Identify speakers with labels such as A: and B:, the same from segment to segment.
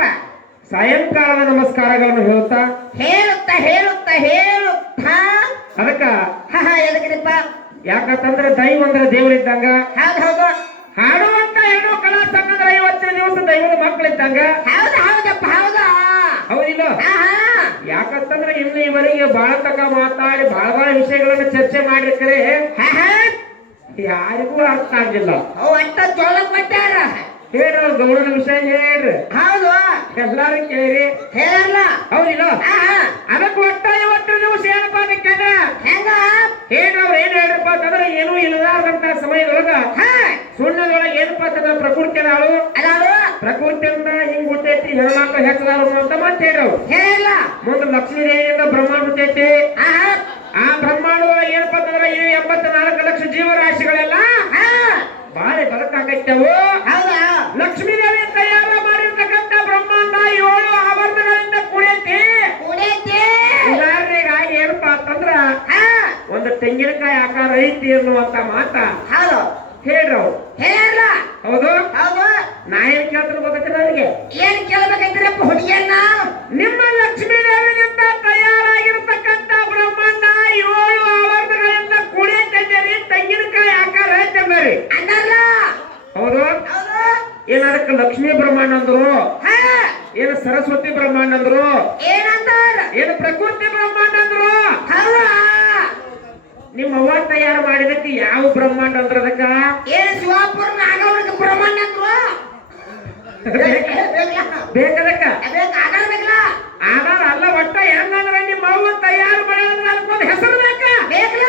A: ಹೇಳಪ್ಪ
B: ಸಾಯಂಕಾಲದ ನಮಸ್ಕಾರಗಳನ್ನು ಹೇಳುತ್ತಾ?
A: ಹೇಳುತ್ತ ಹೇಳುತ್ತಾ ಹೇಳುತ್ತಾ.
B: ಅದಕ್ಕ
A: ಹಾ ಎದಕ್ರಿಪ್ಪ?
B: ಯಾಕಂತಂದ್ರೆ ದೈವ ಅಂದ್ರೆ ದೇವರಿದ್ದಂಗ.
A: ಹೌದು ಹೌದು.
B: ಹಾಡುವಂತ ಏನೋ ಕಲಾ ಸಂಘದ ಐವತ್ತನೇ ದಿವಸ ದೈವದ ಮಕ್ಕಳಿದ್ದಂಗ.
A: ಹೌದು ಹೌದಪ್ಪ ಹೌದಾ.
B: ಹೌದಿಲ್ಲ?
A: ಯಾಕಂತಂದ್ರೆ ಇನ್ನು
B: ಇವರಿಗೆ ಬಾಳ ಬಹಳ ತಕ ಮಾತಾಡಿ ಬಾಳ ಬಹಳ ವಿಷಯಗಳನ್ನ ಚರ್ಚೆ ಮಾಡಿರ್ತಾರೆ. ಯಾರಿಗೂ ಅರ್ಥ ಆಗಿಲ್ಲ
A: ಅವು ಅಂತ ಜೋಳಕ್ ಬಿಟ್ಟಾರ
B: ಹೇಳ್ರಿ ಗೌಡನ ವಿಷಯ ಹೇಳ್ರಿ
A: ಹೌದು.
B: ಎಲ್ಲಾರು ಕೇಳಿರಿ.
A: ಹೇಳ
B: ಹೌದಿಲ್ಲ? ಅದಕ್ಕೆ ಒಟ್ಟ ಇವತ್ತು ನೀವು ಏನಪ್ಪ ಅದಕ್ಕೆ
A: ಹೆಂಗ?
B: ಹೇಳ್ರಿ ಅವ್ರು ಏನ್ ಹೇಳ್ರಪ್ಪ ಅಂತಂದ್ರೆ ಏನೂ ಇಲ್ಲದಂತ ಸಮಯದೊಳಗ
A: ಹಾ.
B: ಸುಣ್ಣದೊಳಗೆ ಏನಪ್ಪ ಅಂತಂದ್ರೆ ಪ್ರಕೃತಿ ನಾಳು
A: ಪ್ರಕೃತಿ
B: ಅಂತ ಹಿಂಗ್ ಹುಟ್ಟೈತಿ ಹೆಣ್ಮಕ್ಳು ಹೆಚ್ಚದಾರು ಅಂತ ಮತ್ತೆ ಹೇಳ್ರಿ
A: ಹೇಳ
B: ಮುಂದೆ ಲಕ್ಷ್ಮೀ ದೇವಿಯಿಂದ ಬ್ರಹ್ಮಾಂಡ ಹುಟ್ಟೈತಿ. ಆ ಬ್ರಹ್ಮಾಂಡ ಏನಪ್ಪ ಅಂತಂದ್ರೆ ಈ ಎಂಬತ್ನಾಲ್ಕು ಲಕ್ಷ ಜೀವರಾಶಿಗಳೆಲ್ಲ
A: ಹಾ.
B: ಬಾಳೆ ಬದುಕಾಗೈತವು
A: ಹೌದಾ
B: ಲಕ್ಷ್ಮೀ ದೇವಿ ತಯಾರು ಮಾಡಿರ್ತಕ್ಕಂಥ ಬ್ರಹ್ಮಾಂಡ ಏಳು ಆವರಣಗಳಿಂದ ಕೂಡೈತಿ
A: ಕುಡಿಯತ್ತೆ
B: ಉದಾಹರಣೆಗಾಗಿ ಏನಪ್ಪ ಅಂತಂದ್ರ
A: ಹಾ
B: ಒಂದು ತೆಂಗಿನಕಾಯಿ ಆಕಾರ ಐತಿ ಅನ್ನುವಂತ ಮಾತ
A: ಹೌದು.
B: ಹೇಳ್ರು.
A: ಹೇಳ
B: ಹೌದು.
A: ಹೌದು.
B: ನಾ ಏನ್ ಅವ್ರಿಗೆ? ನನಗೆ
A: ಏನ್ ಕೇಳ್ಬೇಕೈತಿರಪ್ಪ ಹುಡುಗಿಯನ್ನ?
B: ನಿಮ್ಮ ಲಕ್ಷ್ಮೀ ದೇವಿನಿಂದ ತಯಾರಾಗಿರ್ತಕ್ಕಂತ ಬ್ರಹ್ಮಾಂಡ ಏಳು ಆವರಣಗಳಿಂದ ತಂದೇರಿ ತೆಂಗಿನಕಾಯಿ ಆಕಾರ ಐತೆ ಮೇರಿ
A: ಅಂದಲ್ಲ
B: ಹೌದು.
A: ಹೌದು.
B: ಏನ್ ಅದಕ್ಕೆ ಲಕ್ಷ್ಮೀ ಬ್ರಹ್ಮಾಂಡ ಅಂದ್ರು?
A: ಹಾ.
B: ಏನು ಸರಸ್ವತಿ ಬ್ರಹ್ಮಾಂಡ ಅಂದ್ರು?
A: ಏನಂತಾರ?
B: ಏನು ಪ್ರಕೃತಿ ಬ್ರಹ್ಮಾಂಡ ಅಂದ್ರು?
A: ಹೌದಾ?
B: ನಿಮ್ಮ ಅವ್ವ ತಯಾರು ಮಾಡಿದಕ್ಕೆ ಯಾವ ಬ್ರಹ್ಮಾಂಡ ಅಂದ್ರ ಅದಕ್ಕ?
A: ಏನ್ ಶಿವಾಪುರ ನಾಗವರ್ಗ ಬ್ರಹ್ಮಾಂಡ ಅಂದ್ರು
B: ಬೇಕದಕ್ಕ? ಆಧಾರ ಅಲ್ಲ ಒಟ್ಟ ಹೆಂಗಂದ್ರ ನಿಮ್ಮ ಅವ್ವ ತಯಾರು ಮಾಡಿದ್ರೆ ಅದಕ್ಕೊಂದು ಹೆಸರು ಬೇಕ?
A: ಬೇಕಲ್ಲ?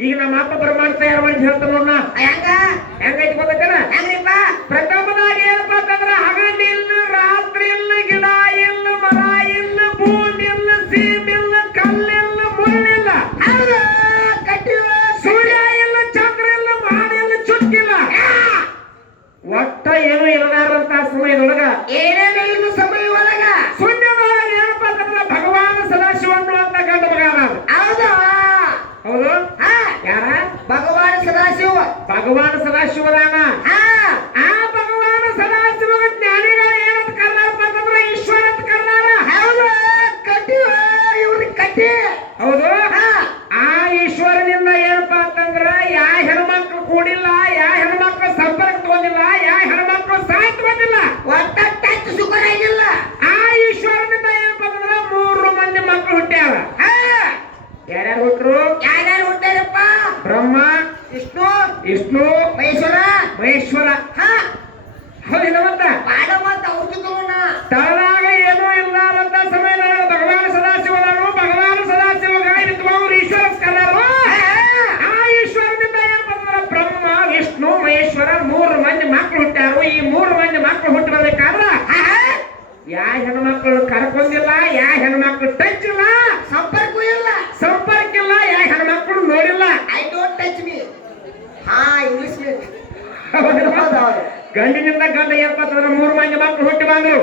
B: ಈಗ ನಮ್ಮ ಅಪ್ಪ ಬ್ರಹ್ಮಾಂಡ ತಯಾರು ಮಾಡಿ ಹೇಳ್ತಾನ ನೋಡ್ನ?
A: ಹೆಂಗ?
B: ಹೆಂಗೈತಿ
A: ಹೌದು? ಹಾ.
B: ಯಾರ?
A: ಭಗವಾನ್ ಸದಾಶಿವ.
B: ಭಗವಾನ ಸದಾಶಿವದಾನ
A: ಹಾ
B: ಆ ಭಗವಾನ ಸದಾಶಿವಗ ಜ್ಞಾನಿಗಳು ಏನಂತ ಕರ್ದಾರಪ್ಪ ಅಂತಂದ್ರ ಈಶ್ವರ ಅಂತ ಕರ್ದಾರ
A: ಹೌದು ಕಟ್ಟಿ ಇವ್ರಿಗೆ ಕಟ್ಟಿ
B: ಹೌದು
A: ಹಾ
B: ಆ ಈಶ್ವರನಿಂದ ಏನಪ್ಪಾ ಅಂತಂದ್ರ ಯಾ ಹೆಣ್ಮಕ್ಳು ಕೂಡಿಲ್ಲ ಯಾ ಹೆಣ್ಮಕ್ಳು ಸಂಪರ್ಕ ತಗೊಂಡಿಲ್ಲ ಯಾ ಹೆಣ್ಮಕ್ಳು ಸಾಹಿತ್ಯ ಬಂದಿಲ್ಲ
A: ಒಟ್ಟ ಟಚ್ ಸುಖರ್ ಆಗಿಲ್ಲ
B: ಆ ಈಶ್ವರನಿಂದ ಏನಪ್ಪಾ ಅಂತಂದ್ರ ಮೂರು ಮಂದಿ ಮಕ್ಕಳು ಹುಟ್ಟ್ಯಾರ
A: ಹಾ
B: ಯಾರ್ಯಾರು ಹುಟ್ರು
A: ಯಾರ್ಯಾರು ಹುಟ್ಟಾರಪ್ಪ
B: ಬ್ರಹ್ಮ
A: ವಿಷ್ಣು
B: ವಿಷ್ಣು
A: ಮಹೇಶ್ವರ?
B: ಮಹೇಶ್ವರ.
A: ಹಾ.
B: ಹೌದಿಲ್ಲ ಮತ್ತ?
A: ಮಾಡವ ಅಂತ ಔಷಧವನ್ನ
B: ತಳದಾಗ ಏನೂ ಇಲ್ಲದಂತ ಸಮಯದೊಳಗೆ ಭಗವಾನ ಸದಾಶಿವನಾರು ಭಗವಾನ ಸದಾಶಿವಗ ನಿಂತ್ಕೊಂಡು ಈಶ್ವರ ಕರ್ದಾರು ಆ ಈಶ್ವರನಿಂದ ಏನ್ ಬಂದ್ರ ಬ್ರಹ್ಮ ವಿಷ್ಣು ಮಹೇಶ್ವರ ಮೂರು ಮಂದಿ ಮಕ್ಕಳು ಹುಟ್ಟಾರು ಈ ಮೂರು ಮಂದಿ ಮಕ್ಕಳು ಹುಟ್ಟಿ ಆ ಯಾ ಹೆಣ್ಮಕ್ಳು ಕರ್ಕೊಂಡಿಲ್ಲ ಯಾ ಹೆಣ್ಮಕ್ಳು ಟಚ್ ಇಲ್ಲ
A: ಸಂಪರ್ಕ ಇಲ್ಲ
B: ಸಂಪರ್ಕ ಇಲ್ಲ ಯಾ ಹೆಣ್ಮಕ್ಳು ನೋಡಿಲ್ಲ
A: ಐ ಡೋಂಟ್ ಟಚ್ ಮೀ ಹಾ ಇಂಗ್ಲಿಷ್
B: ಹೌದಾ? ಏನಪ್ಪಾ ಅಂತಂದ್ರೆ ಮೂರು ಮಂದಿ ಮಕ್ಕಳು ಹುಟ್ಟಿ ಬಂದ್ರು.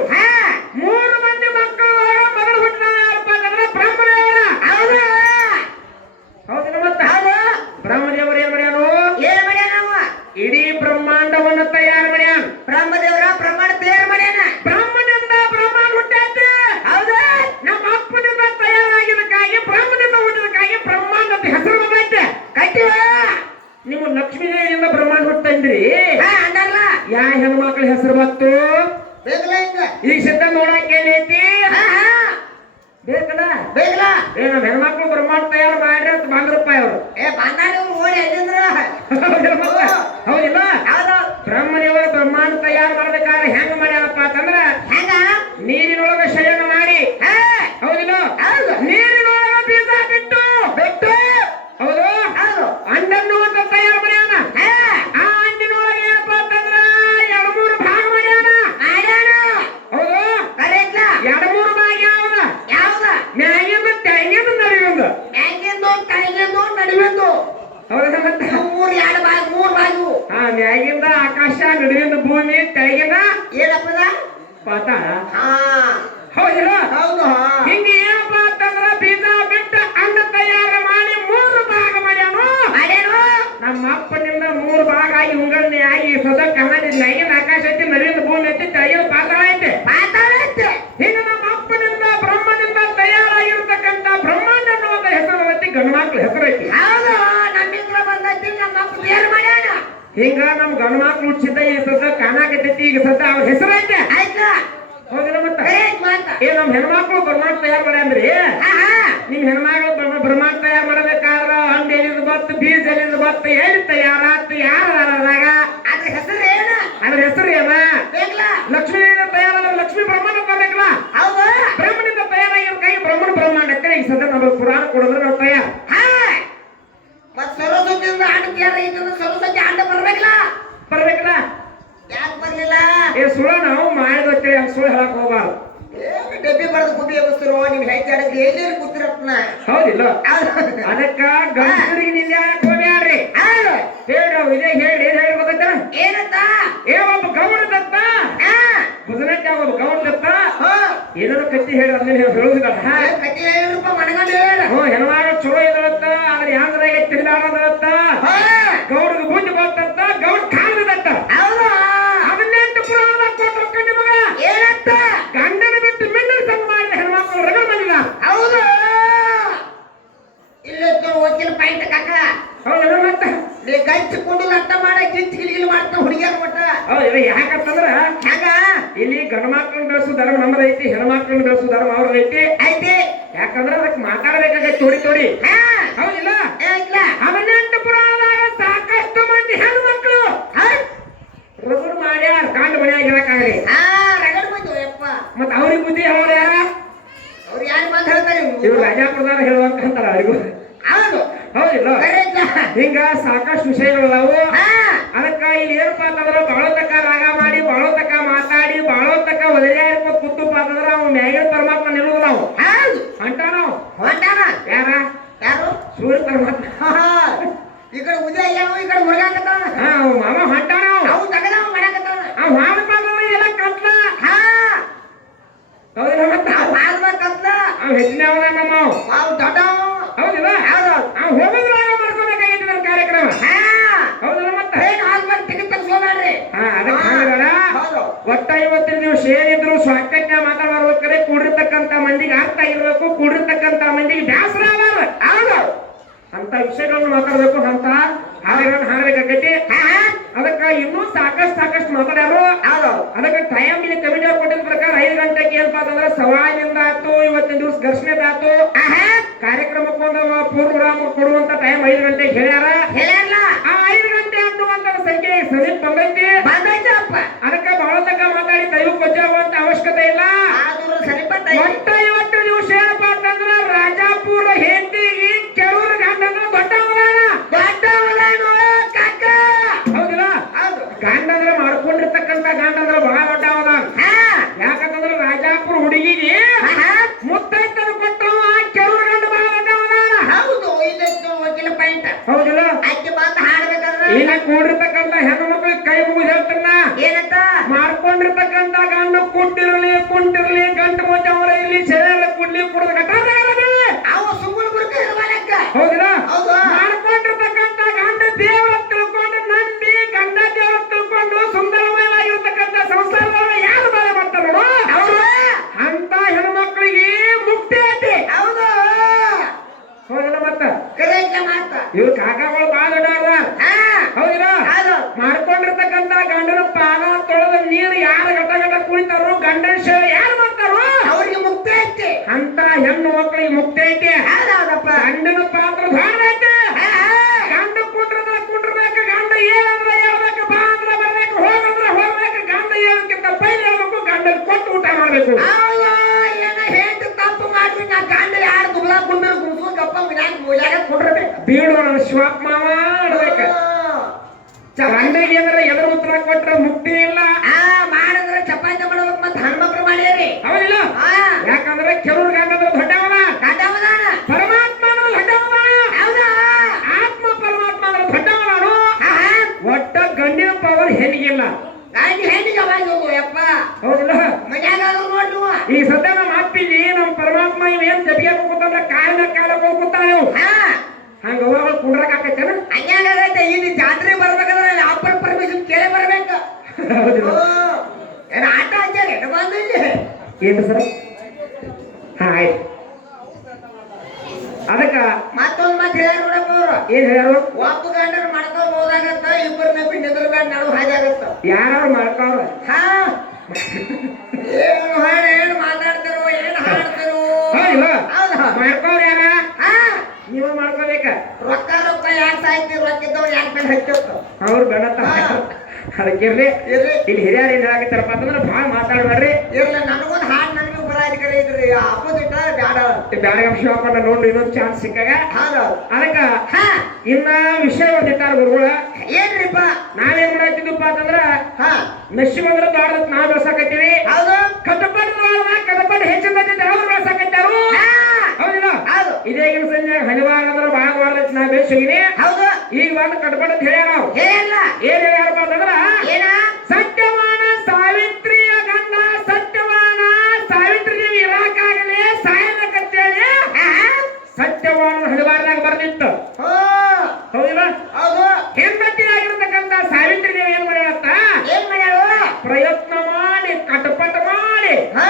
B: ಏನಪ್ಪ ಅಂತಂದ್ರ
A: ಬೀಜ
B: ಅಂಡ ತಯಾರ
A: ಮಾಡಿ
B: ಮೂರು ಭಾಗ ಮಾಡ್ಯಾನು?
A: ಮಾಡ್ಯಾನು? ನಮ್ಮ
B: ಅಪ್ಪನಿಂದ ಮೂರು ಭಾಗ ಆಗಿ
A: ಸದ ಕಮಲಿಲ್ಲ ಏನ್ ಆಕಾಶ
B: ಐತಿ ನರಿಂದ ಭೂಮಿ
A: ಐತಿ ತೈಯದ
B: ನಮ್ಮ ಅಪ್ಪನಿಂದ ಬ್ರಹ್ಮನಿಂದ ತಯಾರಾಗಿರ್ತಕ್ಕಂತ ಬ್ರಹ್ಮಾಂಡ ಅನ್ನುವಂತ ಹೆಸರು
A: ಐತಿ
B: ಗಂಡು ಮಕ್ಳ ಹೆಸರು
A: ಹೌದು ನಮ್ಮಿಂದ
B: ಬಂದೈತಿ ನಮ್ಮ ಏನ್ ಮಾಡ್ಯಾನ.
A: ಹಿಂಗ
B: ನಮ್ ಗಂಡ ಮಕ್ಳು ಹುಟ್ಟಿಸಿದ್ದ ಈ ಸದ್ದ
A: ಕಾಣಾಕತ್ತೈತಿ
B: ಈಗ ಸದ್ದ ಅವ್ರ ಹೆಸರು ಐತೆ.
A: ಆಯ್ತಾ.
B: ಹೌದಿಲ್ಲ ಮತ್ತ? ಏ ನಮ್ ಹೆಣ್ಮಕ್ಳು ಬರ್ಮಾಟ್ ತಯಾರು
A: ಮಾಡ್ಯಾಂದ್ರಿ
B: ನಿಮ್ ಹೆಣ್ಮಕ್ಳು ಬರ್ಮಾಟ್ ತಯಾರು ಮಾಡಬೇಕಾದ್ರ ಹಣ್ಣು ಎಲ್ಲಿದ್ ಬತ್ತು ಬೀಜ ಎಲ್ಲಿದ್ ಬತ್ತು ಎಲ್ಲಿ
A: ಎಲ್ಲಿ ಕೂತಿರತ್ನ
B: ಹೌದಿಲ್ಲ. ಅದಕ್ಕ ಗಂಡಸರಿಗೆ ನಿಂದ ಯಾಕೆ ಹೋಗ್ಯಾಡ್ರಿ
A: ಹೌದು
B: ಹೇಳಿ ನಾವು ಇದೇ ಹೇಳಿ ಏನ್ ಹೇಳಿ ಗೊತ್ತೈತ
A: ಏನಂತ
B: ಏ ಒಬ್ಬ ಗೌಡ ದತ್ತ
A: ಹಾ
B: ಬುಧನಕ್ಕೆ ಒಬ್ಬ ಗೌಡ ದತ್ತ
A: ಹೋ
B: ಏನಾದ್ರು ಕತ್ತಿ ಹೇಳಿ ಅದನ್ನ ಹೇಳುದಿಲ್ಲ
A: ಏ ಕಟ್ಟಿ ಹೇಳಿರಪ್ಪ ಮನಗಂಡ ಹೇಳ
B: ಹ್ಞೂ ಹೆಣ್ಮಾಗ ಚಲೋ ಇದ್ದತ್ತ ಆದ್ರೆ ಯಾಂದ್ರಾಗೆ ತಿರುಗಾಡದತ್ತ
A: ಹಾ
B: ಗೌಡದ ಬುದ್ಧಿ ಬರ್ತತ್ತ ಗೌಡ ಕಾಣದತ್ತ
A: ಹೌದು
B: ಹದಿನೆಂಟು ಪುರಾಣ ಕೊಟ್ಟು ಹೋಗ್ಕೊಂಡು ಮಗ
A: ಏನಂತ
B: ಗಂಡನ ಬಿಟ್ಟು ಮಿಂಡನ ಸಂಗ ಮಾಡಿದ ಹೆಣ್ಮಕ್ಳು ರಗಡ ಬಂದಿಲ್ಲ
A: ಹೌದು ಇಲ್ಲಿತ್ತು ವಕೀಲ ಪಾಯಿಂಟ್ ಕಾಕ
B: ಹೌದಲ್ಲ ಮತ್ತ
A: ನೀ ಗಂಚು ಕುಂಡಿಲ್ ಅರ್ಥ ಮಾಡ ಗಿಚ್ಚ ಗಿಲಿಗಿಲಿ ಮಾಡ್ತಾ ಹುಡುಗಿಯರ್ ಮಟ್ಟ
B: ಹೌದು ಯಾಕಂತಂದ್ರ
A: ಹಂಗ
B: ಇಲ್ಲಿ ಗಂಡ ಮಕ್ಕಳನ್ನ ಬೆಳೆಸೋ ಧರ್ಮ ನಮ್ಮದೈತಿ ಹೆಣ್ಮಕ್ಳನ್ನ ಬೆಳೆಸೋ ಧರ್ಮ ಅವ್ರದೈತಿ
A: ಐತಿ
B: ಯಾಕಂದ್ರ ಅದಕ್ಕೆ ಮಾತಾಡಬೇಕಾಗೈತಿ ತೋಡಿ ತೋಡಿ
A: ಹಾ
B: ಹೌದಿಲ್ಲ
A: ಏ ಇಲ್ಲ
B: ಹದಿನೆಂಟು ಪುರಾಣದಾಗ ಸಾಕಷ್ಟು ಮಂದಿ ಹೆಣ್ಮಕ್ಳು
A: ಹೌದ್.
B: ರಗಡ್ ಮಾಡ್ಯಾರ ಕಾಂಡ ಮನೆಯಾಗ ಇರಕ್ಕಾಗಲಿ
A: ಹಾ ರಗಡ್ ಬಂದು ಯಪ್ಪ
B: ಮತ್ತ ಅವ್ರಿಗೆ ಬುದ್ಧಿ ಅವ್ರ ಯಾರ
A: ಅವ್ರು ಯಾರು ಬಂದ್ ಹೇಳ್ತಾರೆ
B: ಇವ್ರು ರಾಜಾಪುರದಾರ ಹೇಳುವಂತ ಅಂತಾರ ಅವ್ರಿಗೂ
A: ಹೌದು
B: ಹೌದಿಲ್ಲ
A: ಕರೆಕ್ಟ್
B: ಹಿಂಗ ಸಾಕಷ್ಟು ವಿಷಯಗಳದಾವು
A: ಹಾ
B: ಅದಕ್ಕ ಇಲ್ಲಿ ಏನಪ್ಪಾ ಅಂತಂದ್ರ ಬಾಳೋತಕ್ಕ ರಾಗ ಮಾಡಿ ಬಾಳೋತಕ್ಕ ಮಾತಾಡಿ ಬಾಳೋತಕ್ಕ ಒದರ್ಯಾರ್ಕೋ ಕುತ್ತುಪ್ಪ ಅಂತಂದ್ರ ಅವ್ನ ಮ್ಯಾಗಿನ ಪರಮಾತ್ಮ ನಿಲ್ಲುದು ನಾವು
A: ಹೌದು
B: ಅಂಟ ನಾವು
A: ಹೊಂಟಾನ
B: ಯಾರ?
A: ಯಾರು?
B: ಸೂರ್ಯ.
A: ಈ ಕಡೆ ಉದಯ ಯಾವ ಈ ಕಡೆ ಮುಳುಗಾಕತ್ತಾನ
B: ಹಾ ಅವ್ ನಾವು
A: ಅವು ಮಾಡಕತ್ತಾನ
B: ಅವ್ ಹಾಡಪ್ಪ ಎಲ್ಲ ಕತ್ಲ.
A: ಹಾ.
B: ಹೌದಿಲ್ಲ ಮತ್ತ
A: ಅವ್ ಮಾಡ್ಬೇಕಂತ
B: ಅವ್ ಹೆಚ್ಚಿನ ಅವನ ನಮ್ಮ ಅವ್.
A: ಅವ್ ದೊಡ್ಡವ.
B: ಹೌದಿಲ್ಲ
A: ಹೌದು.
B: ಅವ್ ಹೋಗೋದ್ರಾಗ ಮಾಡ್ಕೋಬೇಕಾಗಿತ್ತು ನನ್ನ ಕಾರ್ಯಕ್ರಮ.
A: ಹಾ.
B: ಹೌದಿಲ್ಲ ಮತ್ತ
A: ಟ್ರೈನ್ ಹಾಲ್ಬಂದ್ ಟಿಕೆಟ್ ತಗ್ಸ್ಕೊಬೇಡ್ರಿ
B: ಹಾ ಅದಕ್ಕೆ ಹಂಗದ
A: ಹೌದು.
B: ಒಟ್ಟ ಇವತ್ತಿನ ದಿವಸ ಏನಿದ್ರು ಸ್ವಾಕಟ್ಯ ಮಾತಾಡ್ಬಾರ್ಬೇಕಾದ್ರೆ ಕೂಡಿರ್ತಕ್ಕಂತ ಮಂದಿಗೆ ಅರ್ಥ ಆಗಿರ್ಬೇಕು ಕೂಡಿರ್ತಕ್ಕಂತ ಮಂದಿಗೆ ಬ್ಯಾಸರ ಆಗಬಾರ್ದು
A: ಹೌದು
B: ಅಂತ ವಿಷಯಗಳನ್ನು ಮಾತಾಡಬೇಕು ಅಂತ ಹಾಡುಗಳನ್ನ ಹಾಡಬೇಕಾಗೈತಿ ಅದಕ್ಕ ಇನ್ನೂ ಸಾಕಷ್ಟು ಸಾಕಷ್ಟು ಮಾತಾಡ್ಯಾರು
A: ಆದವು
B: ಅದಕ್ಕೆ ಟೈಮ್ ಇಲ್ಲಿ ಕಮಿಟಿ ಅವ್ರು ಕೊಟ್ಟಿದ್ದ ಪ್ರಕಾರ ಐದು ಗಂಟೆಗೆ ಏನಪ್ಪಾ ಅಂತಂದ್ರೆ ಸವಾಲಿಂದ ಆತು ಇವತ್ತಿನ ದಿವಸ ಘರ್ಷಣೆ ಆತು ಕಾರ್ಯಕ್ರಮಕ್ಕೆ ಒಂದು ಪೂರ್ವರಾಮ ಕೊಡುವಂತ ಟೈಮ್ ಐದು ಗಂಟೆಗೆ ಹೇಳ್ಯಾರ.
A: ಹೇಳ್ಯಾರಲ್ಲ.
B: ಆ ಐದು ಗಂಟೆ ಅನ್ನುವಂತ ಸಂಖ್ಯೆ ಸಮೀಪ ಬಂದೈತಿ.
A: ಬಂದೈತಪ್ಪ.
B: ಅದಕ್ಕೆ ಬಹಳ ತಕ್ಕ ಮಾತಾಡಿ ದೈವಕ್ಕೆ ವಜ್ಜಾಗುವಂತ ಅವಶ್ಯಕತೆ ಇಲ್ಲ.
A: ಆದ್ರೂ ಸರಿಪಟ್ಟ
B: ಕುಂಟಿರ್ಲಿ ಗಂಟು ಮುಚ್ಚ ಅವರ ಇಲ್ಲಿ ಶರೀರ ಕುಡ್ಲಿ ಕುಡಿದ ಕಟ್ಟಾದ್ರೆ
A: ಅವ ಸುಮ್ಮನೆ ಬುರ್ಕ ಇರುವಲ್ಲಕ್ಕ
B: ಹೌದಿಲ್ಲ
A: ಹೌದು.
B: ಮಾಡ್ಕೊಂಡಿರ್ತಕ್ಕಂತ ಗಂಡ ದೇವರ ತಿಳ್ಕೊಂಡು ನಂಬಿ ಗಂಡ ದೇವರ ತಿಳ್ಕೊಂಡು ಸುಂದರಮಯವಾಗಿರ್ತಕ್ಕಂತ ಸಂಸಾರದವ್ರ ಯಾರು ಬಾಳೆ ಮಾಡ್ತಾರ ನೋಡು
A: ಹೌದು
B: ಅಂತ ಹೆಣ್ಮಕ್ಳಿಗೆ ಮುಕ್ತಿ ಐತಿ
A: ಹೌದು
B: ಹೌದಿಲ್ಲ ಮತ್ತ
A: ಕರೆಕ್ಟ್ ಮಾತ
B: ಇವ್ರು ಕಾಕಾಗಳು ಬಾಳ ದೊಡ್ಡವ್ರ
A: ಹಾ
B: ಹೌದಿಲ್ಲ
A: ಹೌದು
B: ಮಾಡ್ಕೊಂಡಿರ್ತಕ್ಕಂತ ಗಂಡನ ಪಾದ ತೊಳೆದ ನೀರು ಯಾರು ಗಟ ಗಟ ಕುಳಿತಾರೋ ಗಂಡನ ಸೇವೆ ಯಾರು ಮಾಡ್ತಾರೋ?
A: ಅವರಿಗೆ ಮುಕ್ತಿ ಐತಿ.
B: ಅಂತ ಹೆಣ್ಣು ಮಕ್ಕಳಿಗೆ ಮುಕ್ತಿ ಐತಿ.
A: ಹೌದಪ್ಪ
B: ಗಂಡನ ಪಾತ್ರ ಭಾಳ ಐತೆ. ಗಂಡ ಕುಂಡ್ರದ ಕುಂಡ್ರಬೇಕು ಗಂಡ ಏನಂದ್ರೆ ಹೇಳ್ಬೇಕು ಬಾ ಅಂದ್ರೆ ಬರ್ಬೇಕು ಹೋಗಂದ್ರ ಹೋಗ್ಬೇಕು ಗಂಡ ಏನಕ್ಕಿಂತ ಪೈಲೆ ಹೇಳ್ಬೇಕು ಗಂಡ ಕೊಟ್ಟು ಊಟ ಮಾಡ್ಬೇಕು.
A: ತಪ್ಪು ಮಾಡ್ರಿ ನಾ ಗಂಡ ಯಾರು ದುಬ್ಲಾ ಕುಂಡ್ರು ಗುಂಸು ಗಪ್ಪ ಮನ್ಯಾಗ ಮೂಲ್ಯಾಗ ಕುಂಡ್ರಬೇಕು.
B: ನನ್ನ ಶಿವಪ್ಪ ಮಾವ ಆಡ್ಬೇಕು ಗಂಡಗೆ ಅಂದ್ರೆ ಎದುರು ಉತ್ತರ ಕೊಟ್ರೆ ಮುಕ್ತಿ ಇಲ್ಲ
A: ಆ ಮಾಡಿದ್ರೆ ಚಪಾತಿ ಮಾಡ್ಬೇಕು ಮತ್ತೆ ಹಣ್ಮಕ್ಳು ಮಾಡ್ಯಾರಿ
B: ಹೌದಿಲ್ಲ
A: ಆ
B: ಯಾಕಂದ್ರೆ ಕೆಲವ್ರ ಗಂಡ ಅಂದ್ರೆ ದೊಡ್ಡವನ
A: ಕಟ್ಟವದಾನ
B: ಪರಮಾತ್ಮ ಅಂದ್ರೆ ದೊಡ್ಡವನ
A: ಹೌದಾ
B: ಆತ್ಮ ಪರಮಾತ್ಮ ಅಂದ್ರೆ ದೊಡ್ಡವನಾನು
A: ಆಹಾ
B: ಒಟ್ಟ ಗಂಡಿನ ಪವರ್ ಹೆಣ್ಣಿಗಿಲ್ಲ
A: ಗಾಡಿ ಹೆಣ್ಣಿಗೆ ಅವಾಗ ಹೋಗು ಯಪ್ಪ
B: ಹೌದಿಲ್ಲ
A: ಮನ್ಯಾಗ ಆದ್ರೂ ನೋಡ್ ನೀವು
B: ಈ ಸದ್ಯ ನಮ್ಮ ಅಪ್ಪಿಗೆ ನಮ್ಮ ಪರಮಾತ್ಮ ಇವೇನ್ ಜಪಿಗೆ ಕೂತಂದ್ರ ಕಾಲಿನ ಕಾಲ ಕೂತಾನ ನೀವು
A: ಹಾ
B: ಹಂಗ ಅವಾಗ ಕುಂಡ್ರಕ್ ಆಕೈತೇನ
A: ಹಂಗಾಗೈತೆ ಇಲ್ಲಿ ಜಾತ್ರೆ ಬರ್ಬೇಕಾದ್ರೆ ಅಪ್ಪರ ಪರ್ಮಿಷನ್ ಕೇಳೇ ಬರ್ಬೇಕು
B: ಹೌದಿಲ್ಲ
A: ಏನ್ ಆಟ ಹಚ್ಚಾರ
B: ಏನು ಸರ್? ಹಾ ಆಯ್ತು. ಅದಕ್ಕ
A: ಮತ್ತೊಂದ್ ಮಾತು ಹೇಳ್ಯಾರ ನೋಡಪ್ಪ ಅವ್ರು.
B: ಏನ್ ಹೇಳ್ಯಾರು?
A: ಒಬ್ಬ ಗಂಡನ ಮಾಡ್ಕೋಬಹುದಾಗತ್ತ ಇಬ್ಬರನ್ನ ಬಿಟ್ಟು ನಿಂದ್ರಬೇಡ ನಾವು ಹಾಜಾಗತ್ತ.
B: ಯಾರು ಮಾಡ್ತಾವ್ರ
A: ಹಾ. ಏನು ಹಾಡು ಏನು ಮಾತಾಡ್ತಿರೋ ಏನು ಹಾಡ್ತಿರೋ.
B: ಮಾಡ್ಕೋರ್ ಯಾರ?
A: ಹಾ.
B: ನೀವ ಮಾಡ್ಕೋಬೇಕ?
A: ರೊಕ್ಕ ರೊಕ್ಕ ಯಾಕೆ ಸಾಯ್ತಿ ರೊಕ್ಕ ಇದ್ದವ್ರು ಯಾಕೆ ಮೇಲೆ ಹಚ್ಚಿರ್ತಾವ
B: ಅವ್ರು ಅದಕ್ಕಿರ್ಲಿ
A: ಇರ್ಲಿ
B: ಇಲ್ಲಿ ಹಿರಿಯರು ಏನ್ ಹೇಳಾಕತ್ತಾರಪ್ಪ ಅಂತಂದ್ರೆ ಭಾಳ ಮಾತಾಡ್ಬೇಡ್ರಿ
A: ಇರ್ಲಿ ನನಗೊಂದು ಹಾಡು ನನಗೂ ಬರಾಧಿಕಾರಿ ಇದ್ರಿ. ಅಪೋಸಿಟ್ ಬ್ಯಾಡ.
B: ಬ್ಯಾಡಗಂ ಶಿವಪ್ಪನ ನೋಡಿ ಇನ್ನೊಂದು ಚಾನ್ಸ್ ಸಿಕ್ಕಾಗ.
A: ಹೌದು
B: ಅದಕ್ಕ
A: ಹಾ.
B: ಇನ್ನ ವಿಷಯ ಒಂದಿಟ್ಟಾರ ಗುರುಗಳ.
A: ಏನ್ರಿಪ್ಪ?
B: ನಾವೇನ್ ಮಾಡಾಕ್ತಿದ್ವಪ್ಪ ಅಂತಂದ್ರ ಮೆಸ್ಸಿ ಬಂದ್ರ ದಾಡದ ನಾವ್ ಬೆಳ್ಸಾಕತ್ತೀವಿ
A: ಹೌದು.
B: ಕಟಪಟ್ ಕಟಪಟ್ ಹೆಚ್ಚಿನ ಬಂದಿದ್ದ ಅವ್ರು ಬೆಳ್ಸಾಕತ್ತಾರು. ಹೌದಿಲ್ಲ?
A: ಹೌದು.
B: ಇದೇಗಿನ ಸಂಜೆ ಹನಿವಾರ ಅಂದ್ರೆ ಭಾಳ ವಾರದೈತಿ ನಾ ಬೇಸಿಗಿನಿ
A: ಹೌದು.
B: ಈಗ ಬಂದು ಕಟಪಟ್ ಅಂತ ಹೇಳ್ಯಾರ ನಾವು
A: ಹೇಳಲ್ಲ
B: ಏನ್ ಹೇಳ್ಯಾರಪ್ಪ ಅಂತಂದ್ರ
A: ಏನ
B: ಸತ್ಯವಾನ ಸಾವಿತ್ರಿಯ ಗಂಡ ಸತ್ಯವಾನ ಸಾವಿತ್ರಿ ದೇವಿ ಇರಾಕಾಗಲೇ ಸಾಯಬೇಕಂತೇಳಿ ಸತ್ಯವಾನ ಹದಿವಾರದಾಗ ಬರ್ದಿತ್ತು
A: ಹೋ
B: ಹೌದಿಲ್ಲ
A: ಹೌದು
B: ಹೆಂಡತಿಯಾಗಿರ್ತಕ್ಕಂಥ ಸಾವಿತ್ರಿ ದೇವಿ ಏನ್ ಮಾಡ್ಯಾತ್ತ
A: ಏನ್ ಮಾಡ್ಯಾಳು
B: ಪ್ರಯತ್ನ ಮಾಡಿ ಕಟಪಟ ಮಾಡಿ
A: ಹಾ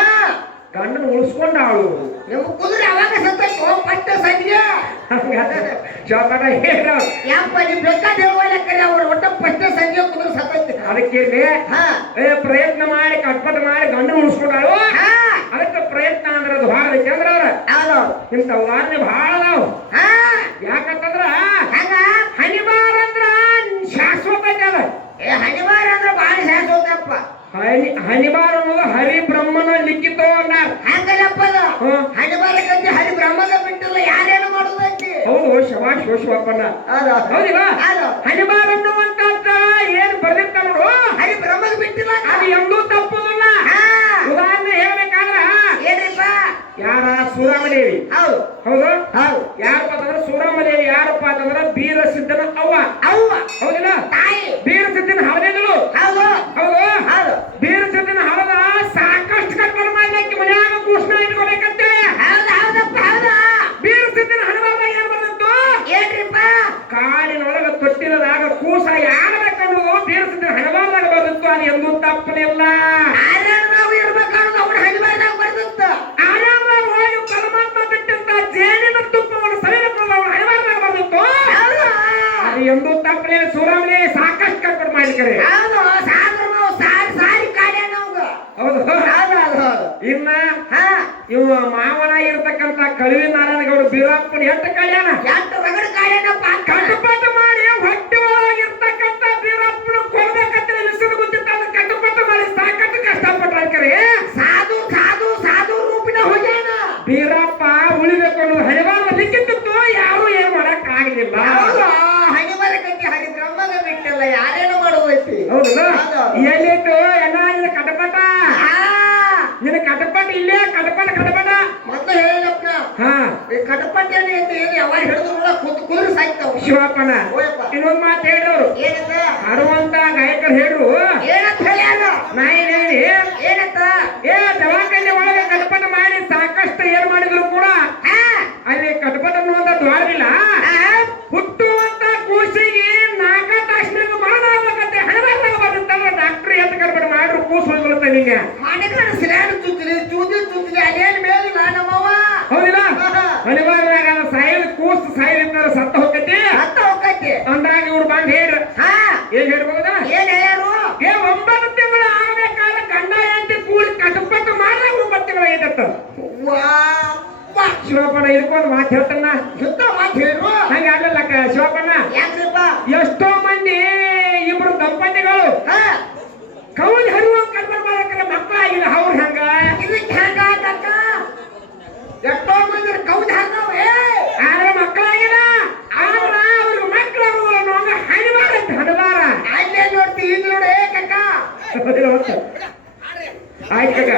B: ಗಂಡನ ಉಳಿಸ್ಕೊಂಡಾಳು
A: ನಿಮ್ಮ ಕುದುರೆ ಅವಾಗ ಸತ್ತೈತು ಪಟ್ಟ ಸಂಜೆ
B: ಶಾಪಟ ಹೇಳ
A: ಯಪ್ಪ ನಿಮ್ ಬೇಕಾದ ಹೇಳುವಲ್ಲಕ್ಕರೆ ಅವ್ರು ಒಟ್ಟ ಫಸ್ಟ್ ಸಂಜೆ ಕುದುರೆ ಸತ್ತೈತಿ
B: ಅದಕ್ಕೆ ಏ ಪ್ರಯತ್ನ ಮಾಡಿ ಕಟ್ಪಟ ಮಾಡಿ ಗಂಡು ಉಳಿಸ್ಕೊಂಡಾಳು
A: ಹಾ.
B: ಅದಕ್ಕೆ ಪ್ರಯತ್ನ ಅಂದ್ರೆ ಅದು ಭಾಳ ಐತಿ ಅಂದ್ರ ಅವ್ರ.
A: ನಿಮ್ಮ
B: ಇಂಥ ಉದಾಹರಣೆ ಭಾಳ ಅದಾವ. ಯಾಕಂತಂದ್ರ ಹನಿವಾರ ಅಂದ್ರ ಶಾಶ್ವತ ಐತಿ ಅದ.
A: ಏ ಹನಿವಾರ ಅಂದ್ರೆ ಭಾಳ ಶಾಶ್ವತಪ್ಪ.
B: ಹನಿ ಹನಿವಾರ ಅನ್ನೋದು ಹರಿ ಬ್ರಹ್ಮನ ಲಿಖಿತ
A: ಅಂದ.
B: ಹಂಗಲ್ಲಪ್ಪ.
A: ಹನಿವಾರ ಗಂಜಿ ಹರಿ ಬ್ರಹ್ಮದ ಬಿಟ್ಟಿಲ್ಲ ಯಾರೇನು
B: ಹೌದು ಶವಾ ಶೋಶವಪ್ಪನ
A: ಹೌದು.
B: ಹೌದಿಲ್ಲ
A: ಹೌದು.
B: ಹನಿವಾರ ಅನ್ನುವಂತದ್ದ ಏನ್ ಬರ್ದಿರ್ತಾವ ನೋಡು.
A: ಹರಿ ಬ್ರಹ್ಮದ ಬಿಟ್ಟಿಲ್ಲ
B: ಅದು ಎಂದೂ ತಪ್ಪುದಿಲ್ಲ.
A: ಹಾ.
B: ಉದಾಹರಣೆ ಹೇಳ್ಬೇಕಾದ್ರ
A: ಏನ್ರಿಪ್ಪ?
B: ಯಾರ ಸೂರಾಮದೇವಿ?
A: ಹೌದು.
B: ಹೌದು?
A: ಹೌದು.
B: ಯಾರಪ್ಪ ಅಂತಂದ್ರೆ ಸೂರಾಮದೇವಿ ಯಾರಪ್ಪ ಅಂತಂದ್ರೆ ಬೀರ ಸಿದ್ಧನ ಅವ್ವ.
A: ಅವ್ವ.
B: ಹೌದಿಲ್ಲ?
A: ತಾಯಿ.
B: ಬೀರ ಸಿದ್ಧನ ಹಳದಿಗಳು
A: ಹೌದು.
B: ಹೌದು?
A: ಹೌದು
B: ಬೀರ ಸಿದ್ಧನ ಹಳದ ಸಾಕಷ್ಟು ಕಟ್ಕೊಂಡು ಮಾಡ್ಲಿಕ್ಕೆ ಮನ್ಯಾಗ ಕೂಸ್ನ ಇಟ್ಕೋಬೇಕಂತೇಳಿ
A: ಹೌದು ಹೌದಪ್ಪ ಹೌದು
B: ಬೀರ ಸಿದ್ಧನ ಹಣಬಾರ್ದಾಗ ಏನ್ ಬಂದಿತ್ತು
A: ಏನ್ರಿಪ್ಪ
B: ಕಾಡಿನೊಳಗ ತೊಟ್ಟಿಲದಾಗ ಕೂಸ ಯಾಗಬೇಕನ್ನೋದು ಬೀರ ಸಿದ್ಧನ ಹಣಬಾರ್ದಾಗ ಬಂದಿತ್ತು ಅದು ಎಂದೂ ತಪ್ಪಲಿಲ್ಲ
A: ಆರ್ಯಾರು ನಾವು ಇರ್ಬೇಕಾದ್ರೆ ಅವ್ರ ಹನಿವಾರದಾಗ ಬರ್ದತ್ತ
B: ಆಯಾಮದಾಗ ಹೋಗಿ ಪರಮಾತ್ಮ ಬಿಟ್ಟಂತ ಜೇನಿನ ತುಪ್ಪವನ್ನು ಸವಿಲಕ್ಕೂ ಅವನ ಹಣಬಾರ್ದಾಗ ಬಂದಿತ್ತು
A: ಹೌದು
B: ಅದು ಎಂದೂ ತಪ್ಪಲಿಲ್ಲ ಸೂರಮದೇವಿ ಸಾಕಷ್ಟು ಕಟ್ಕೊಂಡು ಮಾಡ್ಲಿಕ್ಕೆ
A: ಹೌದು ಸಾಗರ ನಾವು ಸಾರಿ ಸಾರಿ ಕಾಡ್ಯ ನಮ್ಗ
B: ಹೌದು
A: ಹೌದು ಹೌದು ಹೌದು
B: ಇನ್ನ
A: ಹಾ
B: ಇವ ಮಾವನ ಕಳುವಿ ನಾರಾಯಣಗೌಡ ಬೀರಪ್ಪನ ಎಂಟು ಕಳ್ಯಾನ
A: ಎಂಟು ರಗಡ ಕಾಡ್ಯನಪ್ಪ
B: ಕಟ್ಟುಪಾಟ
A: ಈ ಕಟಪಟ್ಟೆನೆ ಅಂತ ಏನು ಯಾವಾಗ ಹಿಡಿದ್ರು ಕೂಡ ಕೂರು ಸಾಯ್ತಾವ
B: ಶಿವಪ್ಪನ
A: ಓಯಪ್ಪ.
B: ಇನ್ನೊಂದ್ ಮಾತು ಹೇಳಿದವರು
A: ಏನಂತ?
B: ಹಾಡುವಂತ ಗಾಯಕರು ಹೇಳ್ರು.
A: ಏನಂತ ಹೇಳ್ಯಾರ?
B: ನಾ ಏನ್ ಹೇಳಿ
A: ಏನಂತ?
B: ಏ ದವಾಖಾನೆ ಒಳಗೆ ಕಟಪಟ ಮಾಡಿ ಸಾಕಷ್ಟು ಏನ್ ಮಾಡಿದ್ರು ಕೂಡ ಅಲ್ಲಿ ಕಟಪಟ ಅನ್ನುವಂತ ದ್ವಾರವಿಲ್ಲ. ಹುಟ್ಟುವಂತ ಕೂಸಿಗೆ ನಾಲ್ಕ ತಾಸಿನಾಗ ಮಾಡಾಗತ್ತೆ ಹಣದಾಗ ಬಂದಿತ್ತಲ್ಲ ಡಾಕ್ಟರ್ ಎತ್ತ ಕಟ್ಪಟ ಮಾಡ್ರು ಕೂಸು ಹೋಗ್ಬಿಡುತ್ತೆ ನಿಂಗೆ.
A: ಮಾಡಿದ್ರೆ ಸಿಲಾಡು ಚುತ್ತಲಿ ಚೂದಿ ಚುತ್ತಲಿ ಅದೇನು ಮೇಲಿಲ್ಲ ನಮ್ಮವ್ವ
B: ಹೌದಿಲ್ಲ
A: ಆಹಾ.
B: ಅನಿವಾರ್ಯವಾಗ ಸಾಯಿಲ್ ಕೂಸು ಸಾಯಿಲಿದ್ದಾರ ಸತ್ತ ಹೋಗತಿ
A: ಹತ್ತ ಹೋಗತ್ತೆ
B: ಅಂದಾಗ ಇವ್ರು ಬಂದ್ ಹೇಳ್ರ
A: ಹಾ
B: ಏನ್ ಹೇಳ್ಬೋದಾ
A: ಏನ್ ಹೇಳ್ಯಾರು
B: ಏ ಒಂಬತ್ತು ತಿಂಗಳು ಆಗಬೇಕಾದ ಗಂಡ ಹೆಂಡತಿ ಕೂಡಿ ಕಟಪಟ ಮಾಡಿದ್ರೆ ಒಂಬತ್ತು ತಿಂಗಳು ಐತತ್ತ
A: ವಾ ವಾ
B: ಶಿವಪ್ಪನ ಇದಕ್ಕೊಂದು ಮಾತು ಹೇಳ್ತಾನ
A: ಯುದ್ಧ ಮಾತು ಹೇಳ್ರು
B: ಹಂಗ ಆಗಲ್ಲ ಶಿವಪ್ಪನ
A: ಯಾಕ್ರಿಪ್ಪ
B: ಎಷ್ಟೋ ಮಂದಿ ಇಬ್ರು ದಂಪತಿಗಳು
A: ಹಾ
B: ಕೌಲ್ ಹರಿಯುವ ಕಲ್ಪನೆ ಮಾಡಕ್ಕೆ ಮಕ್ಕಳಾಗಿಲ್ಲ ಅವ್ರ ಹಂಗ
A: ಇದಕ್ಕೆ ಹೆಂಗ ಆತಕ್ಕ ಎಷ್ಟೋ ಮಂದಿ ಕೌದ್ ಹಾಕವ್ ಏ
B: ಆದ್ರೆ ಮಕ್ಕಳಾಗಿಲ್ಲ ಆದ್ರ ಅವ್ರಿಗೆ ಮಕ್ಕಳಾಗುವ ಹಂಗ ಹಣಿವಾರ ಅಂತ ಹಣವಾರ
A: ಅಲ್ಲೇ ನೋಡ್ತಿ ಈಗ ನೋಡು ಏ ಕಕ್ಕ
B: ಆಯ್ತು ಕಕ್ಕ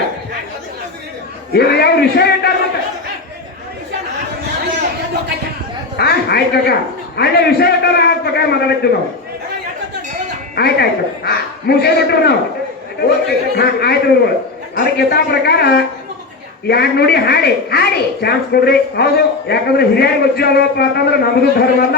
B: ಇದು ಯಾವ ವಿಷಯ ಇಟ್ಟಾರ ಮತ್ತೆ ಆ, ಆಯ್ತು ಕಕ್ಕ ಅಲ್ಲೇ ವಿಷಯ ಇಟ್ಟಾರ ಆದ ಮಾತಾಡ್ತೀವಿ ನಾವು ಆಯ್ತಾಯ್ತು ಆಯ್ತು ಮುಗಿಸ್ಬಿಟ್ರು ನಾವು. ಹಾ ಆಯ್ತು ಅದಕ್ಕೆ ಯಥಾ ಪ್ರಕಾರ ಯಾಕೆ ನೋಡಿ ಹಾಡಿ.
A: ಹಾಡಿ.
B: ಚಾನ್ಸ್ ಕೊಡ್ರಿ. ಹೌದು. ಯಾಕಂದ್ರೆ ಹಿರಿಯರ್ ಗೊಜ್ಜು ಅಲ್ವಪ್ಪ ಅಂತಂದ್ರೆ ನಮಗೂ ಧರ್ಮ ಅಲ್ಲ